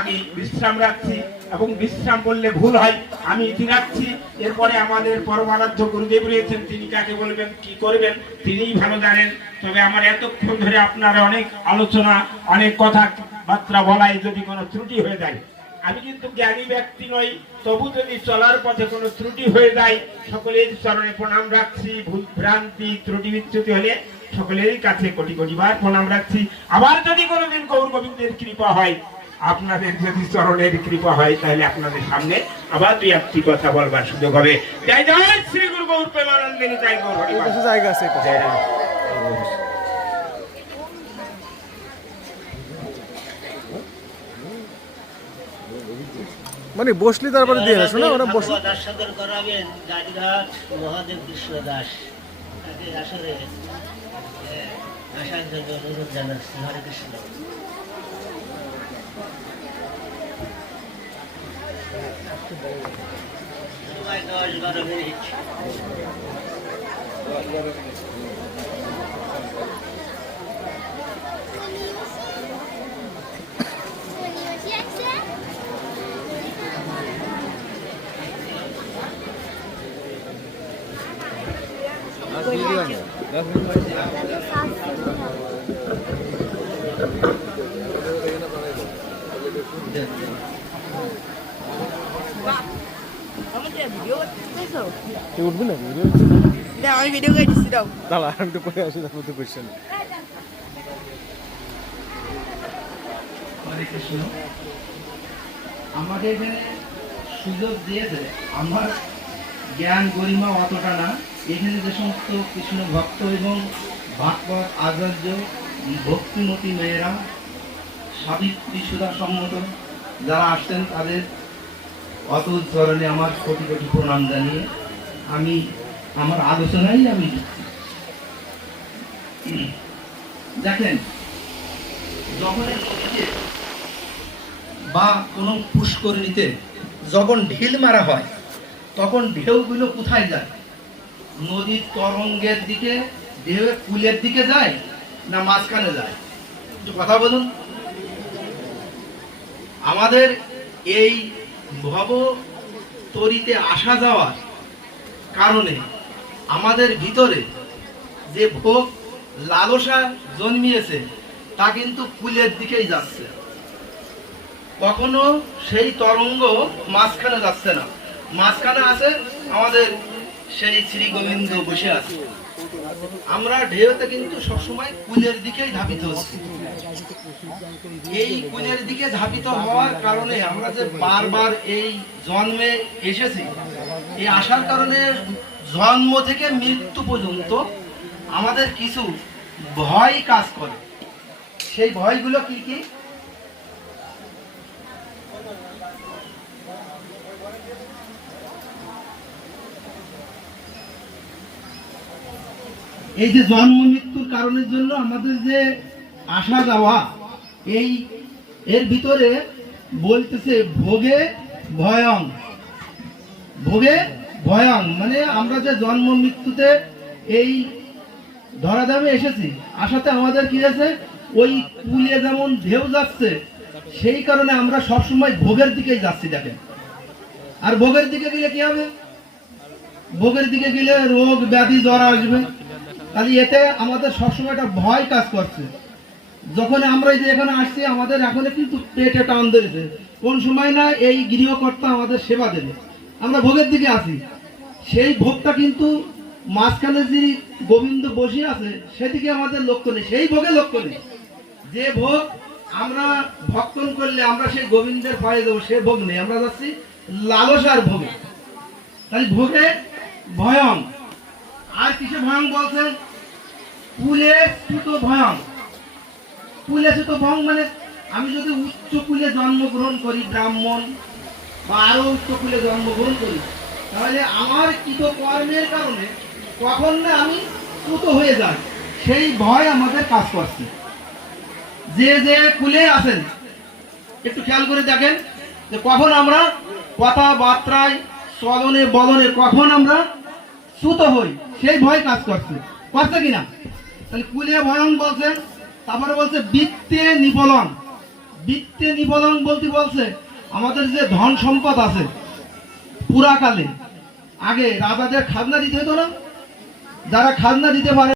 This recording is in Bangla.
আমি বিশ্রাম রাখছি, এবং বিশ্রাম বললে ভুল হয়, আমি ইতি রাখছি। এরপরে আমাদের পরমারাধ্য গুরুদেব রয়েছেন, তিনি কাকে বলবেন কি করবেন তিনিই ভালো জানেন। তবে আমার এতক্ষণ ধরে আপনারা অনেক আলোচনা, অনেক কথাবার্তা বলায় যদি কোনো ত্রুটি হয়ে যায়, আমি কিন্তু জ্ঞানী ব্যক্তি নই, তবু যদি চলার পথে কোনো ত্রুটি হয়ে যায় সকলের চরণে প্রণাম রাখছি। ভুল ভ্রান্তি ত্রুটি বিচ্যুতি হলে সকলেরই কাছে কোটি কোটি বার প্রণাম রাখছি। আবার যদি কোনোদিন গৌর গোবিন্দের কৃপা হয়, আপনাদের যদি চরণের কৃপা হয়, তাহলে আপনাদের সামনে আবার দুই একটি কথা বলবার সুযোগ হবে। জয় জয় শ্রী গুরু গৌর প্রেমানন্দিনী, জয় গৌর হরি। জায়গা আছে জয় রাম। মানে বসলি তারপরে দিয়ে আসো না, ওরা বসে দাসদের করাবেন গাড়িঘাট মহাদেব কৃষ্ণ দাস, তাকে আসলে আসার জন্য অনুরোধ জানাচ্ছি। হরে কৃষ্ণ। সময় 10-12 মিনিট। উঠবি না আমি ভিডিও করতেছি, দাও দাঁড়া, আমি তো পরে আসি, তারপর তো কোয়েশ্চেন। আমাকে এখানে সুযোগ দিয়েছে, আমার জ্ঞান গরিমা অতটা না। এখানে যে সমস্ত কৃষ্ণ ভক্ত এবং ভাগবত আচার্য ভক্তিমতী মেয়েরা, সাবিত্রী সুধা সম্মত যারা আসছেন, তাদের অতুল চরণে আমার কোটি কোটি প্রণাম জানিয়ে আমি আমার আলোচনায় আমি দেখেন, যখন নদীতে বা কোনো পুষ্করিণীতে যখন ঢিল মারা হয়, তখন ঢেউগুলো কোথায় যায়? নদীর তরঙ্গের দিকে, ঢেউয়ের কুলের দিকে যায় না মাঝখানে যায়? একটু কথা বলুন। আমাদের এই ভব তরিতে আসা যাওয়ার কারণে আমাদের ভিতরে যে ভোগ লালসা জন্মিয়েছে, তা কিন্তু কুলের দিকেই যাচ্ছে। কখনো সেই তরঙ্গ মাঝখানে যাচ্ছে না, মাঝখানে আছে আমাদের সেই শ্রী গোবিন্দ বসে আছে। আমরা ঢেউতে কিন্তু সবসময় কুলের দিকেই ধাবিত হচ্ছি। এই কুলের দিকে ধাবিত হওয়ার কারণে আমরা যে বারবার এই জন্মে এসেছি, এই আসার কারণে জন্ম থেকে মৃত্যু পর্যন্ত আমাদের কিছু ভয় কাজ করে। সেই ভয়গুলো কি কি? এই যে জন্ম মৃত্যুর কারণের জন্য আমাদের যে আসা যাওয়া, এই এর ভিতরে বলতেছে ভোগে ভয়ং। ভোগে ভয়ং মানে আমরা যে জন্ম মৃত্যুতে এই ধরাধামে এসেছি, আসাতে আমাদের কি আছে, ওই কুলে যেমন ঢেউ যাচ্ছে, সেই কারণে আমরা সবসময় ভোগের দিকেই যাচ্ছি। দেখেন, আর ভোগের দিকে গেলে কি হবে? ভোগের দিকে গেলে রোগ ব্যাধি জ্বর আসবে। তাহলে এতে আমাদের সবসময় একটা ভয় কাজ করছে। যখন আমরা এই যে এখানে আসছি, আমাদের এখন কিন্তু পেটে টান ধরেছে, কোন সময় না এই গৃহকর্তা আমাদের সেবা দেবে, আমরা ভোগের দিকে আসি। সেই ভোগটা কিন্তু মাঝখানে যে গোবিন্দ বসে আছে, সেদিকে আমাদের লক্ষ্য নেই, সেই ভোগে লক্ষ্য নেই। যে ভোগ আমরা ভক্ষণ করলে আমরা সেই গোবিন্দের পায়ে দেবো, সে ভোগ নেই, আমরা যাচ্ছি লালসার ভোগে। তাই ভোগে ভয়ং। আর কিসে ভয়ং বলছেন? কুলে সুত ভয়ং। কুলে সুত ভয়ং মানে আমি যদি উচ্চ কুলে জন্মগ্রহণ করি, ব্রাহ্মণ বা আরো উচ্চ কুলে জন্মগ্রহণ করি, তাহলে আমার কৃত কর্মের কারণে কখন না আমি সুত হয়ে যাই, সেই ভয় আমাদের কাজ করছে। যে যে কুলে আছেন একটু খেয়াল করে দেখেন যে কখন আমরা কথাবার্তায় চলনে বলনে কখন আমরা সুত হই, সেই ভয় কাজ করছে, করছে কিনা? তাহলে কুলে ভয়ং বলছেন। তারপরে বলছে বৃত্তে নিপলন। বৃত্তে নিবলং বলতে বলছে আমাদের যে ধন সম্পদ আছে পুরাকালে আগে রাজাদের খাজনা দিতে হতো না, যারা খাজনা দিতে পারে